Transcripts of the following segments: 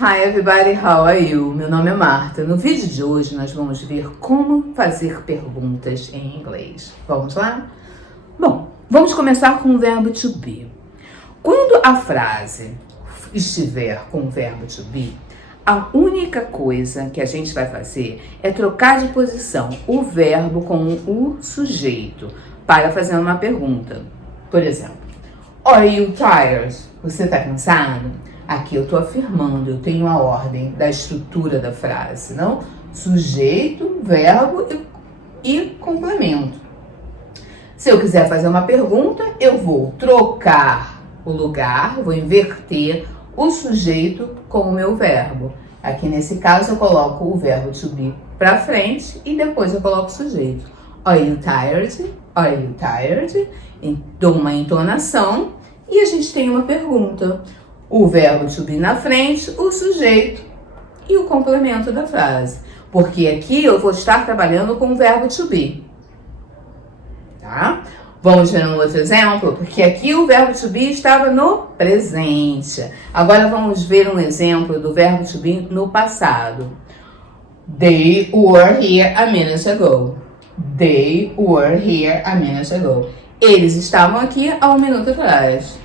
Hi everybody, how are you? Meu nome é Marta. No vídeo de hoje nós vamos ver como fazer perguntas em inglês. Vamos lá? Bom, vamos começar com o verbo to be. Quando a frase estiver com o verbo to be, a única coisa que a gente vai fazer é trocar de posição o verbo com o sujeito para fazer uma pergunta. Por exemplo, Are you tired? Você está cansado? Aqui eu estou afirmando, eu tenho a ordem da estrutura da frase, não? Sujeito, verbo e complemento. Se eu quiser fazer uma pergunta, eu vou trocar o lugar, vou inverter o sujeito com o meu verbo. Aqui nesse caso eu coloco o verbo to be para frente e depois eu coloco o sujeito. Are you tired? Are you tired? Dou uma entonação e a gente tem uma pergunta. O verbo to be na frente, o sujeito e o complemento da frase. Porque aqui eu vou estar trabalhando com o verbo to be. Tá? Vamos ver um outro exemplo? Porque aqui o verbo to be estava no presente. Agora vamos ver um exemplo do verbo to be no passado. They were here a minute ago. They were here a minute ago. Eles estavam aqui há um minuto atrás.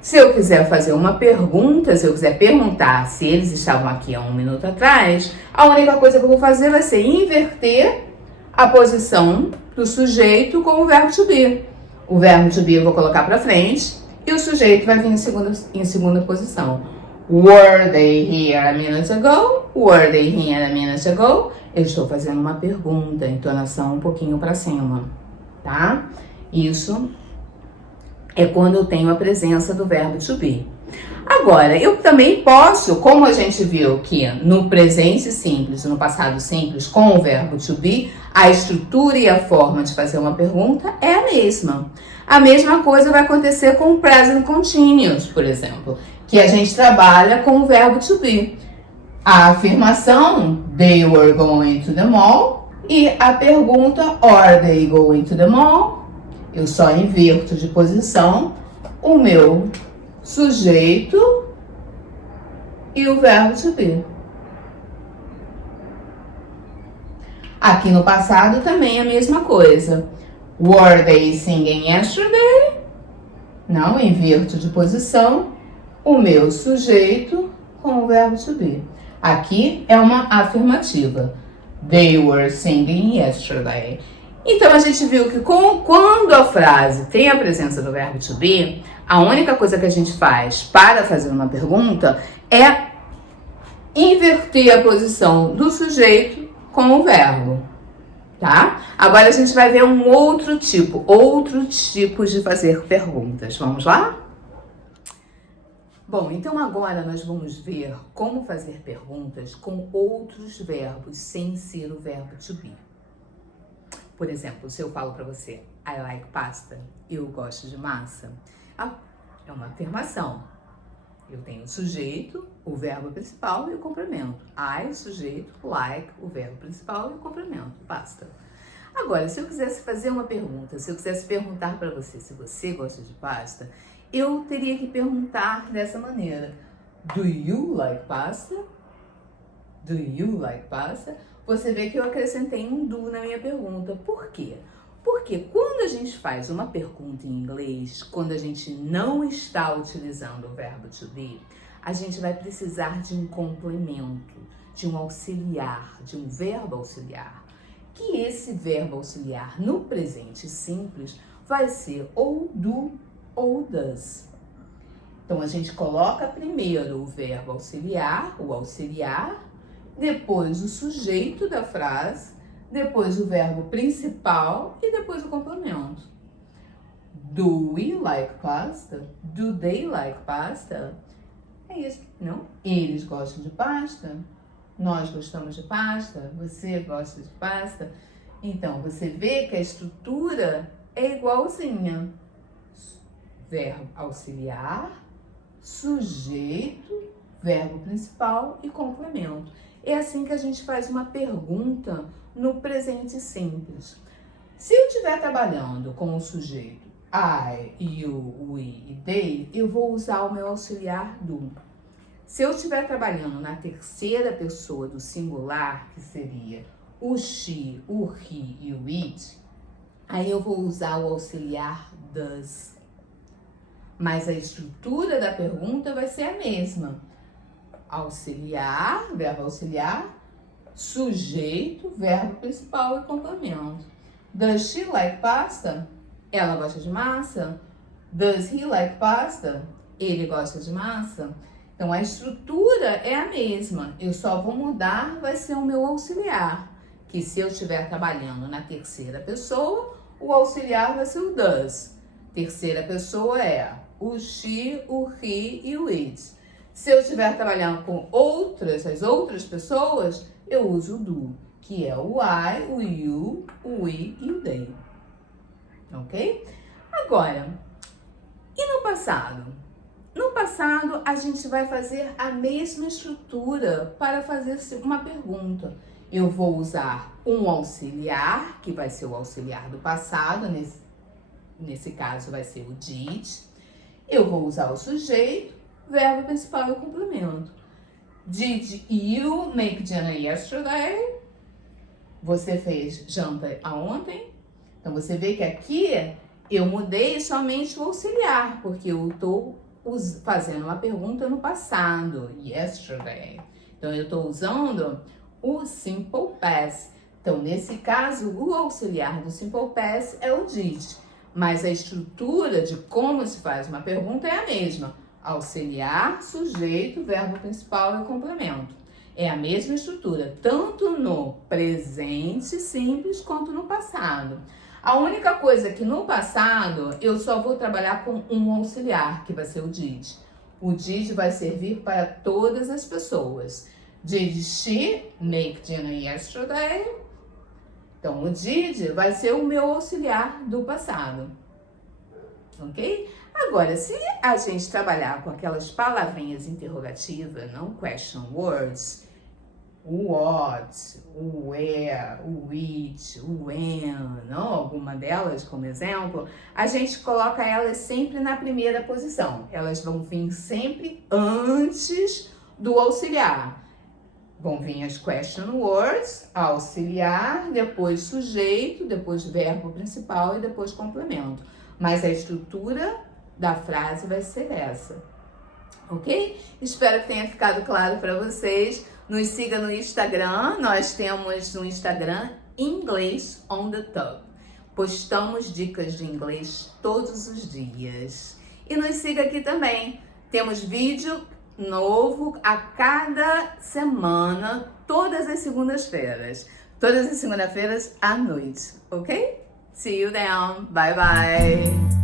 Se eu quiser fazer uma pergunta, se eu quiser perguntar se eles estavam aqui há um minuto atrás, a única coisa que eu vou fazer vai ser inverter a posição do sujeito com o verbo to be. O verbo to be eu vou colocar para frente e o sujeito vai vir em segunda posição. Were they here a minute ago? Were they here a minute ago? Eu estou fazendo uma pergunta, entonação um pouquinho para cima, tá? Isso é quando eu tenho a presença do verbo to be. Agora, eu também posso, como a gente viu que no presente simples, no passado simples, com o verbo to be, a estrutura e a forma de fazer uma pergunta é a mesma. A mesma coisa vai acontecer com o present continuous, por exemplo, que a gente trabalha com o verbo to be. A afirmação, they were going to the mall, e a pergunta, are they going to the mall? Eu só inverto de posição o meu sujeito e o verbo to be. Aqui no passado também é a mesma coisa. Were they singing yesterday? Não, inverto de posição o meu sujeito com o verbo to be. Aqui é uma afirmativa. They were singing yesterday. Então, a gente viu que quando a frase tem a presença do verbo to be, a única coisa que a gente faz para fazer uma pergunta é inverter a posição do sujeito com o verbo, tá? Agora, a gente vai ver outros tipos de fazer perguntas. Vamos lá? Bom, então agora nós vamos ver como fazer perguntas com outros verbos sem ser o verbo to be. Por exemplo, se eu falo para você, I like pasta, eu gosto de massa, é uma afirmação. Eu tenho o sujeito, o verbo principal e o complemento. I, sujeito, like, o verbo principal e o complemento, pasta. Agora, se eu quisesse fazer uma pergunta, se eu quisesse perguntar para você se você gosta de pasta, eu teria que perguntar dessa maneira. Do you like pasta? Do you like pasta? Você vê que eu acrescentei um do na minha pergunta. Por quê? Porque quando a gente faz uma pergunta em inglês, quando a gente não está utilizando o verbo to be, a gente vai precisar de um complemento, de um auxiliar, de um verbo auxiliar. Que esse verbo auxiliar no presente simples vai ser ou do ou does. Então, a gente coloca primeiro o verbo auxiliar, o auxiliar, depois o sujeito da frase, depois o verbo principal e depois o complemento. Do we like pasta? Do they like pasta? É isso, não? Eles gostam de pasta? Nós gostamos de pasta? Você gosta de pasta? Então, você vê que a estrutura é igualzinha. Verbo auxiliar, sujeito, verbo principal e complemento. É assim que a gente faz uma pergunta no presente simples. Se eu estiver trabalhando com o sujeito I, you, we e they, eu vou usar o meu auxiliar do. Se eu estiver trabalhando na terceira pessoa do singular, que seria o she, o he e o it, aí eu vou usar o auxiliar does. Mas a estrutura da pergunta vai ser a mesma. Auxiliar, verbo auxiliar, sujeito, verbo principal e complemento. Does she like pasta? Ela gosta de massa? Does he like pasta? Ele gosta de massa? Então, a estrutura é a mesma. Eu só vou mudar, vai ser o meu auxiliar. Que se eu estiver trabalhando na terceira pessoa, o auxiliar vai ser o does. Terceira pessoa é o she, o he e o it. Se eu estiver trabalhando com as outras pessoas, eu uso o do, que é o I, o you, o we e o they. Ok? Agora, e no passado? No passado, a gente vai fazer a mesma estrutura para fazer uma pergunta. Eu vou usar um auxiliar, que vai ser o auxiliar do passado, nesse caso vai ser o did. Eu vou usar o sujeito, verbo principal e o complemento. Did you make dinner yesterday? Você fez janta ontem? Então, você vê que aqui eu mudei somente o auxiliar, porque eu estou fazendo uma pergunta no passado, yesterday. Então, eu estou usando o simple past. Então, nesse caso, o auxiliar do simple past é o did. Mas a estrutura de como se faz uma pergunta é a mesma. Auxiliar, sujeito, verbo principal e complemento. É a mesma estrutura, tanto no presente simples quanto no passado. A única coisa é que no passado eu só vou trabalhar com um auxiliar, que vai ser o did. O did vai servir para todas as pessoas. Did she make dinner yesterday? Então, o did vai ser o meu auxiliar do passado. Ok? Agora, se a gente trabalhar com aquelas palavrinhas interrogativas, não question words, o what, o where, o which, o when, não? Alguma delas como exemplo, a gente coloca elas sempre na primeira posição. Elas vão vir sempre antes do auxiliar. Vão vir as question words, auxiliar, depois sujeito, depois verbo principal e depois complemento. Mas a estrutura da frase vai ser essa, ok? Espero que tenha ficado claro para vocês. Nos siga no Instagram, nós temos no Instagram English on the Top. Postamos dicas de inglês todos os dias. E nos siga aqui também, temos vídeo novo a cada semana, todas as segundas-feiras. Todas as segundas-feiras à noite, ok? See you then. Bye, bye.